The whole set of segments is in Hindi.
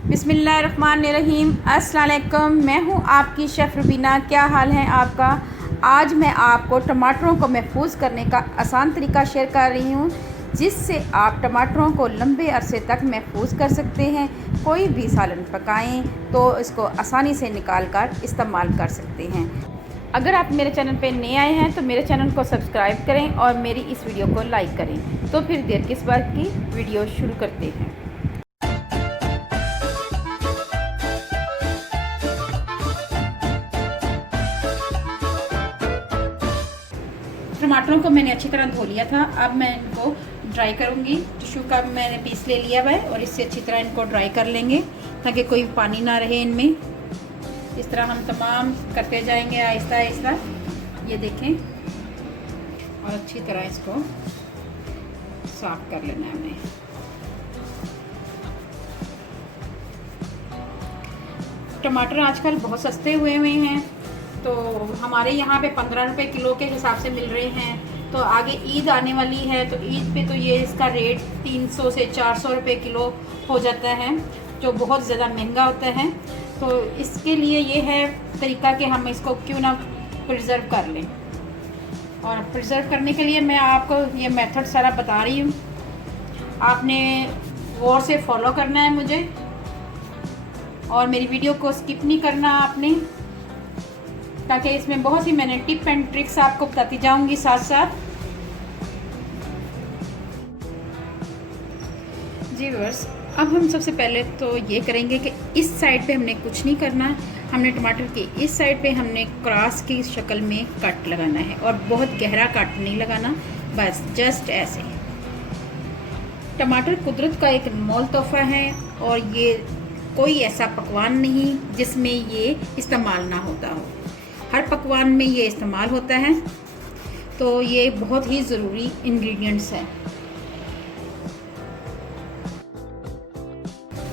बिस्मिल्लाहिर्रहमानिर्रहीम। अस्सलाम वालेकुम। मैं हूँ आपकी शेफ़ रुबीना। क्या हाल है आपका? आज मैं आपको टमाटरों को महफूज करने का आसान तरीका शेयर कर रही हूँ, जिससे आप टमाटरों को लंबे अरसे तक महफूज कर सकते हैं। कोई भी सालन पकाएं तो इसको आसानी से निकाल कर इस्तेमाल कर सकते हैं। अगर आप मेरे चैनल पे नए आए हैं तो मेरे चैनल को सब्सक्राइब करें और मेरी इस वीडियो को लाइक करें। तो फिर देर किस बात की, वीडियो शुरू करते हैं। टमाटरों को मैंने अच्छी तरह धो लिया था। अब मैं इनको ड्राई करूँगी। टिश्यू का मैंने पीस ले लिया हुआ है और इससे अच्छी तरह इनको ड्राई कर लेंगे ताकि कोई पानी ना रहे इनमें। इस तरह हम तमाम करते जाएंगे आहिस्ता आहिस्ता। ये देखें, और अच्छी तरह इसको साफ कर लेना है हमें। टमाटर आजकल बहुत सस्ते हुए हैं, तो हमारे यहाँ पे 15 रुपये किलो के हिसाब से मिल रहे हैं। तो आगे ईद आने वाली है, तो ईद पे तो ये इसका रेट 300 से 400 रुपये किलो हो जाता है, जो बहुत ज़्यादा महंगा होता है। तो इसके लिए ये है तरीका कि हम इसको क्यों ना प्रिज़र्व कर लें। और प्रिज़र्व करने के लिए मैं आपको ये मेथड सारा बता रही हूँ। आपने गौर से फॉलो करना है मुझे, और मेरी वीडियो को स्किप नहीं करना आपने, ताकि इसमें बहुत सी मैंने टिप एंड ट्रिक्स आपको बताती जाऊंगी साथ साथ। जी व्यूअर्स, अब हम सबसे पहले तो ये करेंगे कि इस साइड पे हमने कुछ नहीं करना। हमने टमाटर की इस साइड पे हमने क्रॉस की शक्ल में कट लगाना है, और बहुत गहरा कट नहीं लगाना, बस जस्ट ऐसे। टमाटर कुदरत का एक अनमोल तोहफा है, और ये कोई ऐसा पकवान नहीं जिसमें ये इस्तेमाल ना होता हो। हर पकवान में ये इस्तेमाल होता है, तो ये बहुत ही ज़रूरी इंग्रेडिएंट्स है।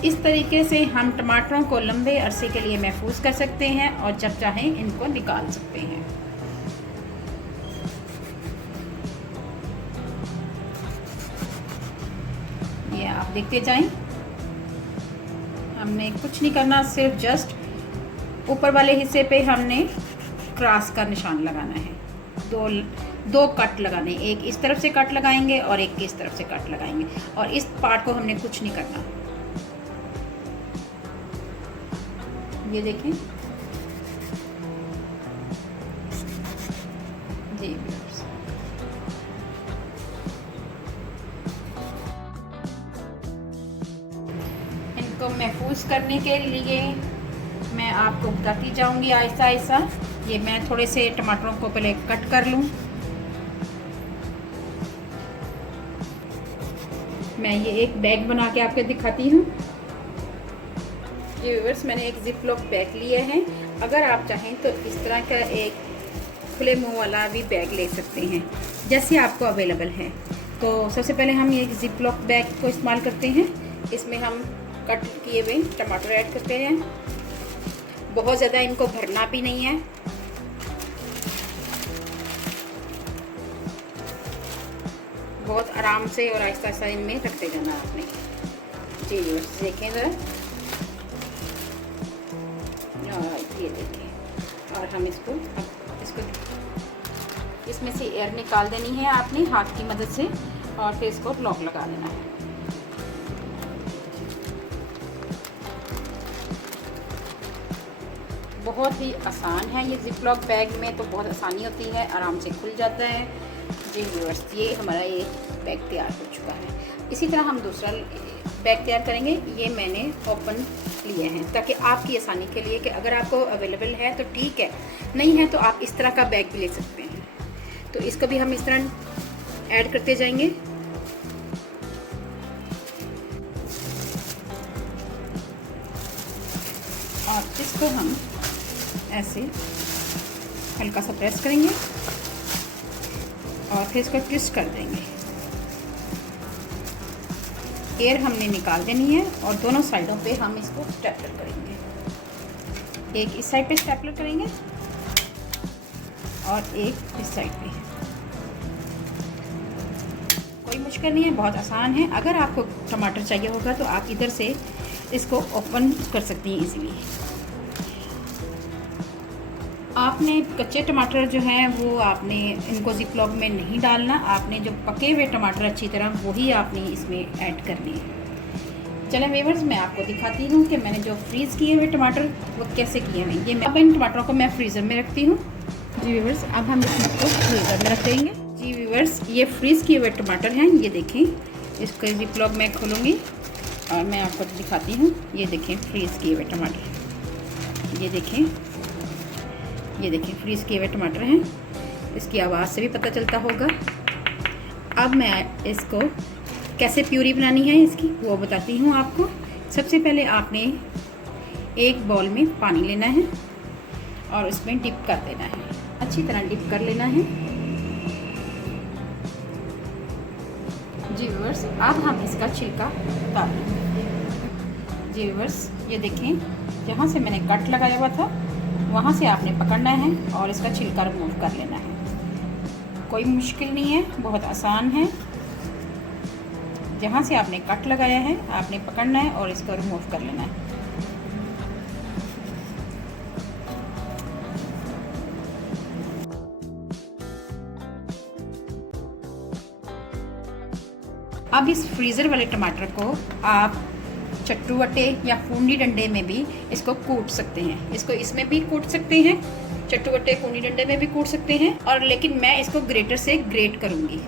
इस तरीके से हम टमाटरों को लंबे अरसे के लिए महफूज कर सकते हैं, और जब चाहें इनको निकाल सकते हैं। ये आप देखते जाएं, हमने कुछ नहीं करना, सिर्फ जस्ट ऊपर वाले हिस्से पे हमने क्रॉस का निशान लगाना है। दो कट लगाने, एक इस तरफ से कट लगाएंगे और एक इस तरफ से कट लगाएंगे, और इस पार्ट को हमने कुछ नहीं करना। ये देखें जी व्यूअर्स, इनको महफूज करने के लिए मैं आपको बताती जाऊंगी आहिस्ता आहिस्ता। ये मैं थोड़े से टमाटरों को पहले कट कर लूं। मैं ये एक बैग बना के आपको दिखाती हूँ। ये व्यूअर्स, मैंने एक जिप लॉक बैग लिया है। अगर आप चाहें तो इस तरह का एक खुले मुंह वाला भी बैग ले सकते हैं, जैसे आपको अवेलेबल है। तो सबसे पहले हम ये जिप लॉक बैग को इस्तेमाल करते हैं। इसमें हम कट किए हुए टमाटर ऐड करते हैं। बहुत ज़्यादा इनको भरना भी नहीं है। बहुत आराम से और आहिस्ता आहिस्ता इनमें रखते जाना आपने। जी व्यूअर्स, देखें ज़रा, ये देखें। और हम इसको इसमें से एयर निकाल देनी है आपने हाथ की मदद से, और फिर इसको लॉक लगा देना है। बहुत ही आसान है ये जिप लॉक बैग में, तो बहुत आसानी होती है, आराम से खुल जाता है। जी व्यूअर्स, ये हमारा ये बैग तैयार हो चुका है। इसी तरह हम दूसरा बैग तैयार करेंगे। ये मैंने ओपन लिए हैं ताकि आपकी आसानी के लिए, कि अगर आपको अवेलेबल है तो ठीक है, नहीं है तो आप इस तरह का बैग भी ले सकते हैं। तो इसको भी हम इस तरह ऐड करते जाएंगे। और इसको हम ऐसे हल्का सा प्रेस करेंगे और फिर इसको ट्विस्ट कर देंगे। एयर हमने निकाल देनी है, और दोनों साइडों पे हम इसको स्टेपलर करेंगे। एक इस साइड पे स्टेपलर करेंगे और एक इस साइड पे। कोई मुश्किल नहीं है, बहुत आसान है। अगर आपको टमाटर चाहिए होगा तो आप इधर से इसको ओपन कर सकती हैं इजीली। आपने कच्चे टमाटर जो हैं वो आपने इनको ज़िप-लॉक में नहीं डालना, आपने जो पके हुए टमाटर अच्छी तरह वही आपने इसमें ऐड करने हैं। चलें व्यूअर्स, मैं आपको दिखाती हूँ कि मैंने जो फ्रीज़ किए हुए टमाटर वो कैसे किए हैं। ये अब इन टमाटरों को मैं फ्रीज़र में रखती हूँ। जी व्यूअर्स, अब हम इसको फ्रीज़र में रख देंगे। जी व्यूअर्स, ये फ्रीज़ किए हुए टमाटर हैं, ये देखें। इसको ज़िप-लॉक में खोलूँगी और मैं आपको दिखाती हूँ। ये देखें फ्रीज़ किए हुए टमाटर, ये देखें फ्रीज़ किए हुए टमाटर हैं। इसकी आवाज़ से भी पता चलता होगा। अब मैं इसको कैसे प्यूरी बनानी है इसकी वो बताती हूँ आपको। सबसे पहले आपने एक बाउल में पानी लेना है और उसमें डिप कर देना है, अच्छी तरह डिप कर लेना है। जी व्यूअर्स, अब हम इसका छिलका उतार लेंगे। जी व्यूअर्स, ये देखें, जहाँ से मैंने कट लगाया हुआ था वहाँ से आपने पकड़ना है और इसका छिलका रिमूव कर लेना है। कोई मुश्किल नहीं है, बहुत आसान है। जहाँ से आपने कट लगाया है आपने पकड़ना है और इसको रिमूव कर लेना है। अब इस फ्रीज़र वाले टमाटर को आप चट्टू वट्टे या फूंडी डंडे में भी इसको कूट सकते हैं। इसको इसमें भी कूट सकते हैं, चट्टू वट्टे फूंडी डंडे में भी कूट सकते हैं, और लेकिन मैं इसको ग्रेटर से ग्रेट करूँगी।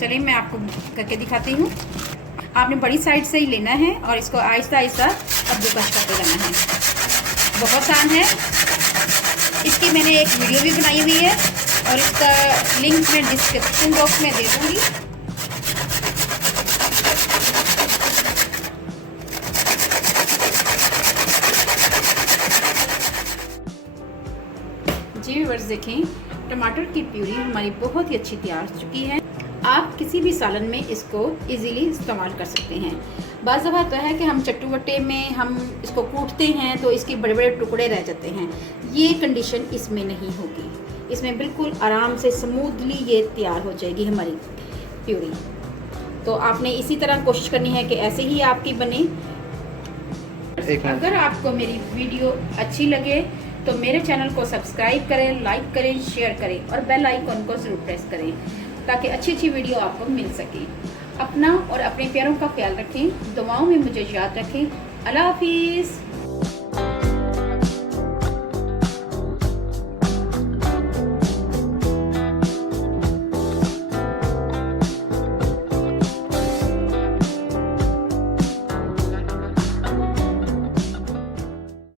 चलिए मैं आपको करके दिखाती हूँ। आपने बड़ी साइड से ही लेना है और इसको आहिस्ता आहिस्ता कद्दूकस करते जाना है। बहुत आसान है। इसकी मैंने एक वीडियो भी बनाई हुई है और इसका लिंक मैं डिस्क्रिप्शन बॉक्स में दे दूँगी। जी व्यूअर्स, देखें टमाटर की प्यूरी हमारी बहुत ही अच्छी तैयार हो चुकी है। आप किसी भी सालन में इसको इजीली इस्तेमाल कर सकते हैं। बाज़ दफ़ा तो है कि हम चट्टू वट्टे में हम इसको कूटते हैं तो इसके बड़े बड़े टुकड़े रह जाते हैं। ये कंडीशन इसमें नहीं होगी, इसमें बिल्कुल आराम से स्मूथली ये तैयार हो जाएगी हमारी प्यूरी। तो आपने इसी तरह कोशिश करनी है कि ऐसे ही आपकी बने। अगर आपको मेरी वीडियो अच्छी लगे तो मेरे चैनल को सब्सक्राइब करें, लाइक करें, शेयर करें और बेल आइकन को ज़रूर प्रेस करें ताकि अच्छी अच्छी वीडियो आपको मिल सके। अपना और अपने प्यारों का ख्याल रखें, दुआओं में मुझे याद रखें। अल्लाह हाफिज़।